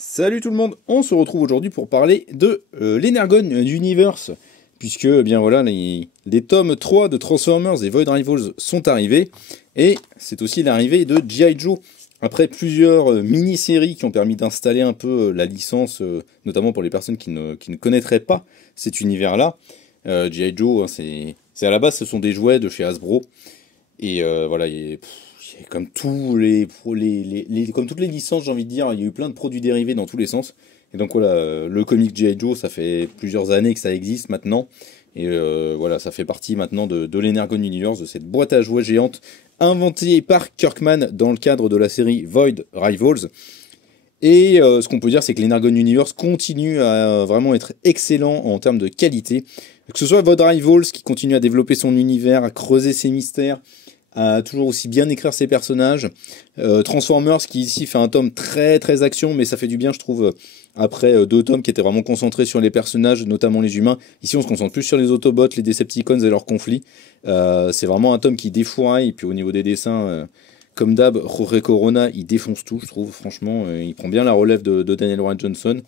Salut tout le monde, on se retrouve aujourd'hui pour parler de l'Energon Universe, puisque bien voilà, les tomes 3 de Transformers et Void Rivals sont arrivés, et c'est aussi l'arrivée de G.I. Joe, après plusieurs mini-séries qui ont permis d'installer un peu la licence, notamment pour les personnes qui ne connaîtraient pas cet univers-là. G.I. Joe, hein, c'est à la base, ce sont des jouets de chez Hasbro, et voilà, comme comme toutes les licences, j'ai envie de dire, il y a eu plein de produits dérivés dans tous les sens. Et donc voilà, le comic G.I. Joe, ça fait plusieurs années que ça existe maintenant. Et voilà, ça fait partie maintenant de l'Energon Universe, de cette boîte à jouets géante inventée par Kirkman dans le cadre de la série Void Rivals. Et ce qu'on peut dire, c'est que l'Energon Universe continue à vraiment être excellent en termes de qualité. Que ce soit Void Rivals qui continue à développer son univers, à creuser ses mystères, à toujours aussi bien écrire ses personnages. Transformers qui ici fait un tome très très action, mais ça fait du bien je trouve, après deux tomes qui étaient vraiment concentrés sur les personnages, notamment les humains. Ici on se concentre plus sur les Autobots, les Decepticons et leurs conflits. C'est vraiment un tome qui défouraille, et puis au niveau des dessins, comme d'hab, Jorge Corona il défonce tout je trouve, franchement, il prend bien la relève de Daniel Warren Johnson.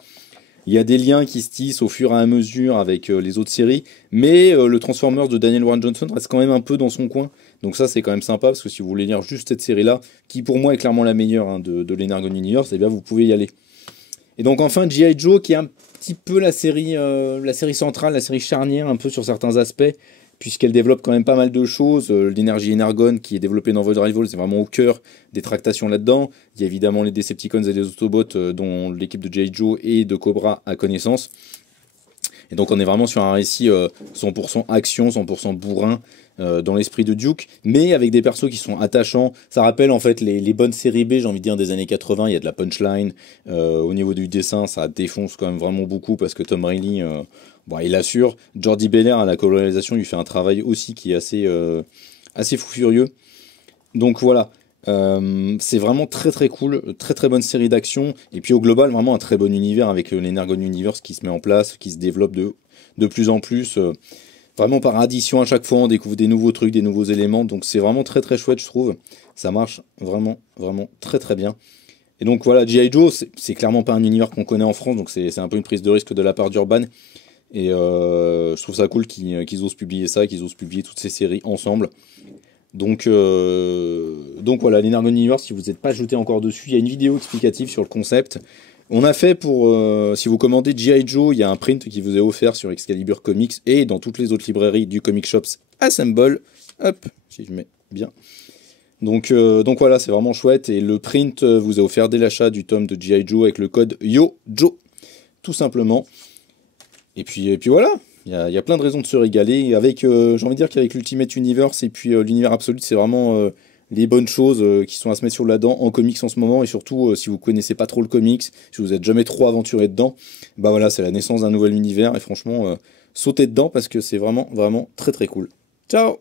Il y a des liens qui se tissent au fur et à mesure avec les autres séries, mais le Transformers de Daniel Warren Johnson reste quand même un peu dans son coin. Donc ça c'est quand même sympa, parce que si vous voulez lire juste cette série-là, qui pour moi est clairement la meilleure hein, de l'Energon Universe, eh bien vous pouvez y aller. Et donc enfin G.I. Joe, qui est un petit peu la série centrale, la série charnière un peu sur certains aspects, puisqu'elle développe quand même pas mal de choses. L'énergie Energon qui est développée dans Void Rivals, c'est vraiment au cœur des tractations là-dedans. Il y a évidemment les Decepticons et les Autobots dont l'équipe de G.I. Joe et de Cobra a connaissance. Et donc on est vraiment sur un récit 100% action, 100% bourrin, dans l'esprit de Duke, mais avec des persos qui sont attachants. Ça rappelle en fait les bonnes séries B, j'ai envie de dire, des années 80, il y a de la punchline. Au niveau du dessin, ça défonce quand même vraiment beaucoup, parce que Tom Reilly, il assure. Jordi Belair à la colorisation, lui fait un travail aussi qui est assez fou furieux. Donc voilà. C'est vraiment très très cool, très très bonne série d'action, et puis au global vraiment un très bon univers avec l'Energon Universe qui se met en place, qui se développe de plus en plus, vraiment par addition à chaque fois on découvre des nouveaux trucs, des nouveaux éléments, donc c'est vraiment très très chouette je trouve, ça marche vraiment vraiment très très bien. Et donc voilà, G.I. Joe c'est clairement pas un univers qu'on connaît en France, donc c'est un peu une prise de risque de la part d'Urban, et je trouve ça cool qu'ils osent publier ça, qu'ils osent publier toutes ces séries ensemble. Donc voilà, l'Energon Universe, si vous n'êtes pas ajouté encore dessus, il y a une vidéo explicative sur le concept. On a fait si vous commandez G.I. Joe, il y a un print qui vous est offert sur Excalibur Comics et dans toutes les autres librairies du Comic Shops Assemble. Hop, si je mets bien. Donc voilà, c'est vraiment chouette, et le print vous est offert dès l'achat du tome de G.I. Joe avec le code YOJO, tout simplement. Et puis voilà. Il y a plein de raisons de se régaler. Avec, j'ai envie de dire qu'avec l'Ultimate Universe et puis l'univers absolu, c'est vraiment les bonnes choses qui sont à se mettre sur la dent en comics en ce moment. Et surtout, si vous connaissez pas trop le comics, si vous n'êtes jamais trop aventuré dedans, bah voilà, c'est la naissance d'un nouvel univers. Et franchement, sautez dedans parce que c'est vraiment, vraiment très très cool. Ciao!